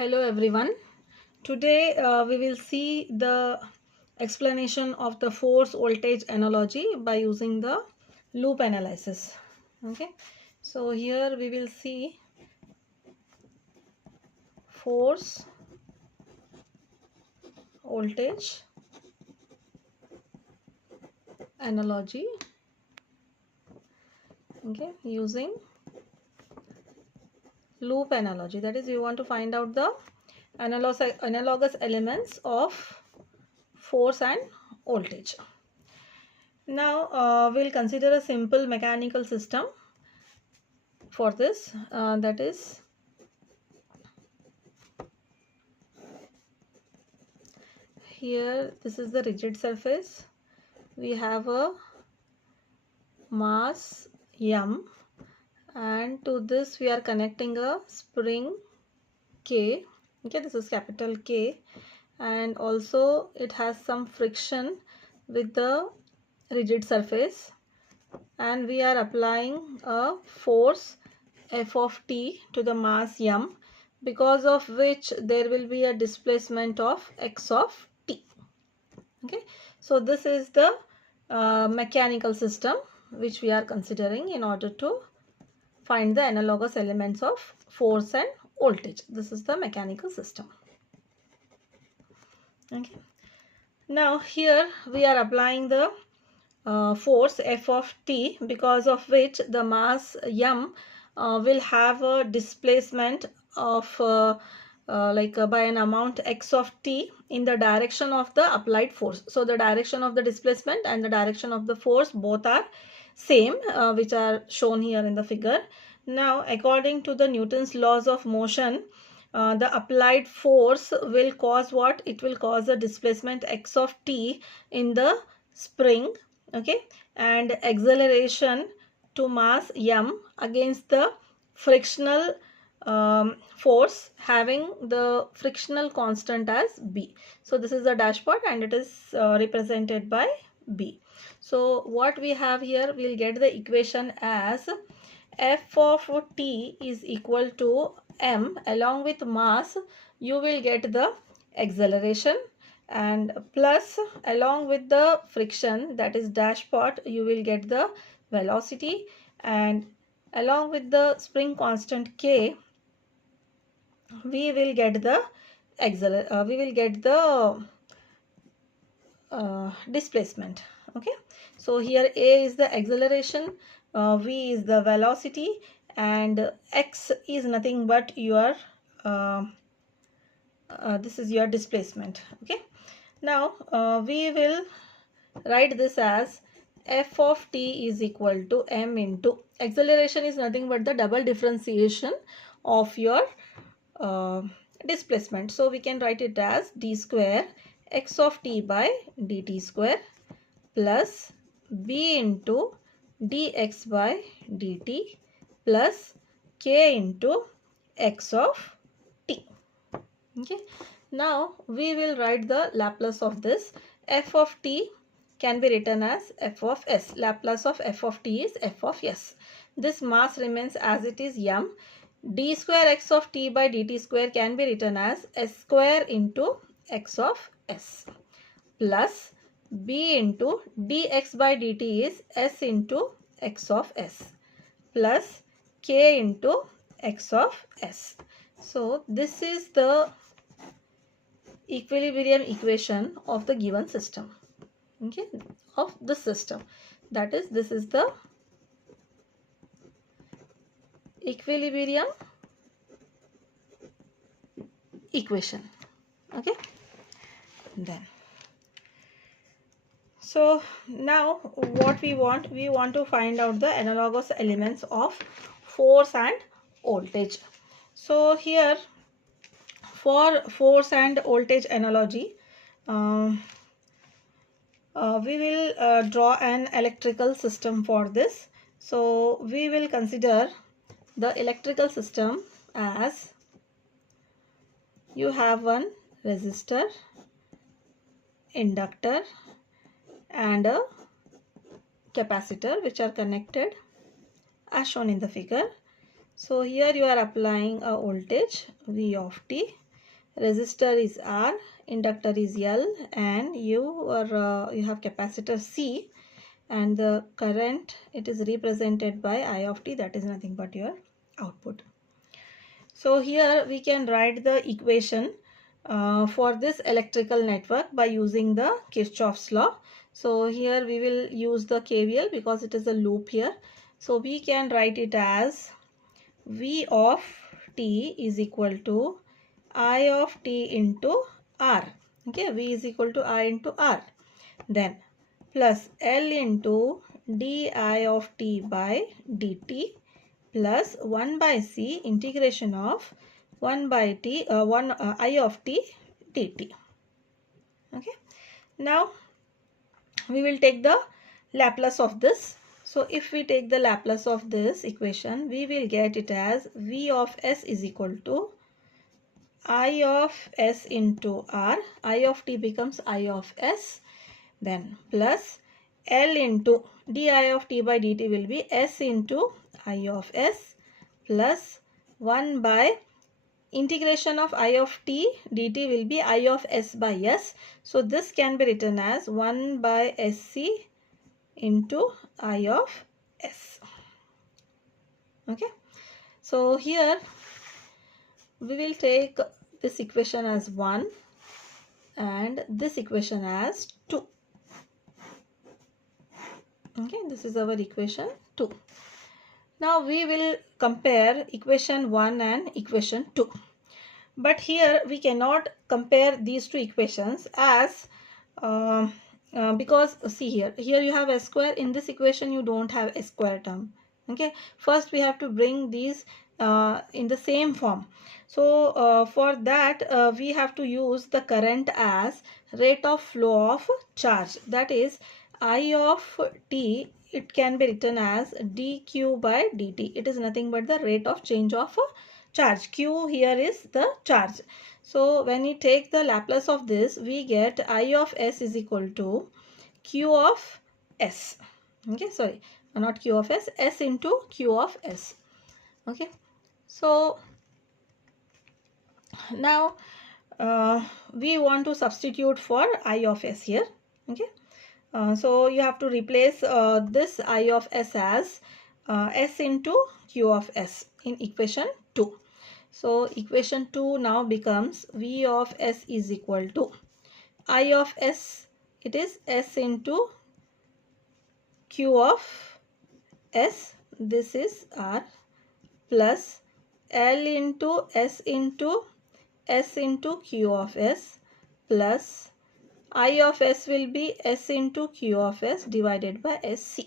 Hello everyone. Today we will see the explanation of the force voltage analogy by using the loop analysis. Okay, so here we will see force voltage analogy, okay, using loop analogy. That is, we want to find out the analogous elements of force and voltage. Now we'll consider a simple mechanical system for this, that is, here this is the rigid surface. We have a mass m, and to this we are connecting a spring K. Okay, this is capital K, and also it has some friction with the rigid surface, and we are applying a force F of t to the mass m, because of which there will be a displacement of x of t. Okay, so this is the mechanical system which we are considering in order to find the analogous elements of force and voltage. This is the mechanical system. Okay, now here we are applying the force F of t, because of which the mass m will have a displacement of by an amount x of t in the direction of the applied force. So the direction of the displacement and the direction of the force both are same, which are shown here in the figure. Now, according to the Newton's laws of motion, the applied force will cause what? It will cause a displacement x of t in the spring, okay, and acceleration to mass m against the frictional force having the frictional constant as b. So this is the dashpot and it is represented by b. So what we have here, we'll get the equation as f of t is equal to m, along with mass you will get the acceleration, and plus along with the friction, that is dashpot, you will get the velocity, and along with the spring constant k we will get the displacement. Okay, so here a is the acceleration, v is the velocity, and x is nothing but your this is your displacement. Okay, now we will write this as f of t is equal to m into acceleration is nothing but the double differentiation of your displacement. So we can write it as d square x of t by dt square plus b into dx by dt plus k into x of t. Okay, now we will write the Laplace of this. F of t can be written as f of s. Laplace of f of t is f of s. This mass remains as it is m. D square x of t by dt square can be written as s square into x of s plus b into dx by dt is s into x of s plus k into x of s. So this is the equilibrium equation of the given system, okay, of the system. That is, this is the equilibrium equation. Okay, then so now what we want to find out the analogous elements of force and voltage. So here for force and voltage analogy, we will draw an electrical system for this. So we will consider the electrical system as you have one resistor, inductor and a capacitor which are connected as shown in the figure. So here you are applying a voltage V of t, resistor is R, inductor is L, and you have capacitor C, and the current, it is represented by I of t, that is nothing but your output. So here we can write the equation for this electrical network by using the Kirchhoff's law. So here we will use the KVL because it is a loop here. So we can write it as V of t is equal to I of t into R. Okay, V is equal to I into R. Then plus L into di of t by dt plus 1 by c integration of 1 by t 1 I of t dt. Okay, now we will take the Laplace of this. So if we take the Laplace of this equation, we will get it as V of s is equal to I of s into R. I of t becomes I of s, then plus L into di of t by dt will be s into I of s plus 1 by integration of I of t dt will be I of s by s. So this can be written as 1 by sc into I of s. Okay, so here we will take this equation as 1 and this equation as 2. Okay, this is our equation 2. Now we will compare equation 1 and equation 2. But here we cannot compare these two equations as because see here you have s square. In this equation you don't have a square term. Okay, first we have to bring these in the same form. So for that we have to use the current as rate of flow of charge, that is I of t. It can be written as dq by dt. It is nothing but the rate of change of charge. Q here is the charge. So when we take the Laplace of this, we get I of s is equal to Q of s. Okay, sorry, not Q of s, s into Q of s. Okay, so now we want to substitute for I of s here. Okay, so you have to replace this I of s as s into Q of s in equation 2. So equation 2 now becomes V of s is equal to I of s, it is s into Q of s, this is R, plus L into s into Q of s, plus I of s will be s into Q of s divided by sc.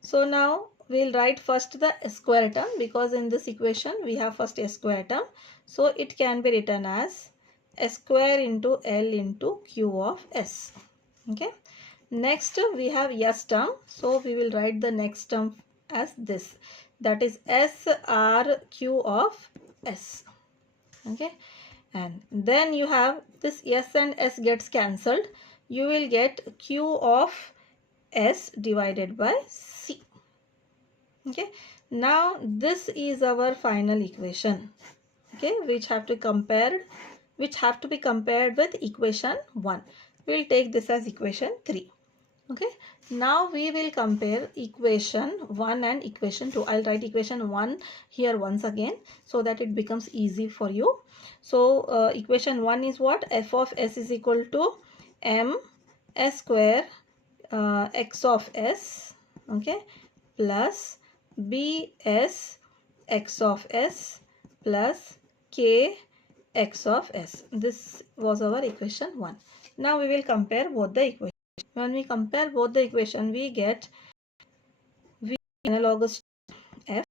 So now we'll write first the square term, because in this equation we have first a square term. So it can be written as s square into L into Q of s. Okay. Next we have s term. So we will write the next term as this. That is s r Q of s. Okay. And then you have this s and s gets cancelled. You will get Q of s divided by c. Okay, now this is our final equation, okay, which have to be compared with equation 1. We'll take this as equation 3. Okay, now we will compare equation 1 and equation 2. I'll write equation 1 here once again so that it becomes easy for you. So equation 1 is what? F of s is equal to m s square x of s, okay, plus bs x of s plus k x of s. This was our equation 1. Now we will compare both the equations. When we compare both the equation, we get V analogous to F.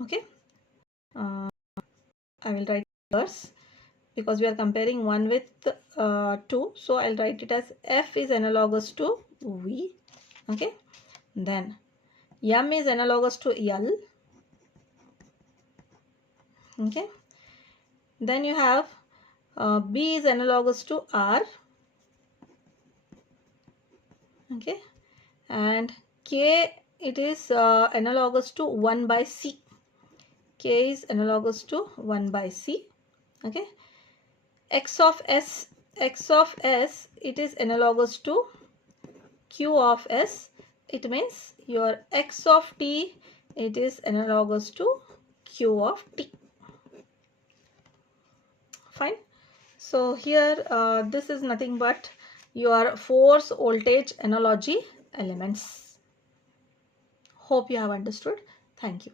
Okay. I will write first because we are comparing 1 with 2. So I'll write it as F is analogous to V. Okay. Then M is analogous to L. Okay. Then you have B is analogous to R. Okay. And K, it is analogous to 1 by C. K is analogous to 1 by C. Okay. x of s, it is analogous to q of s. It means your x of t, it is analogous to q of t. Fine. So here this is nothing but your force voltage analogy elements. Hope you have understood. Thank you.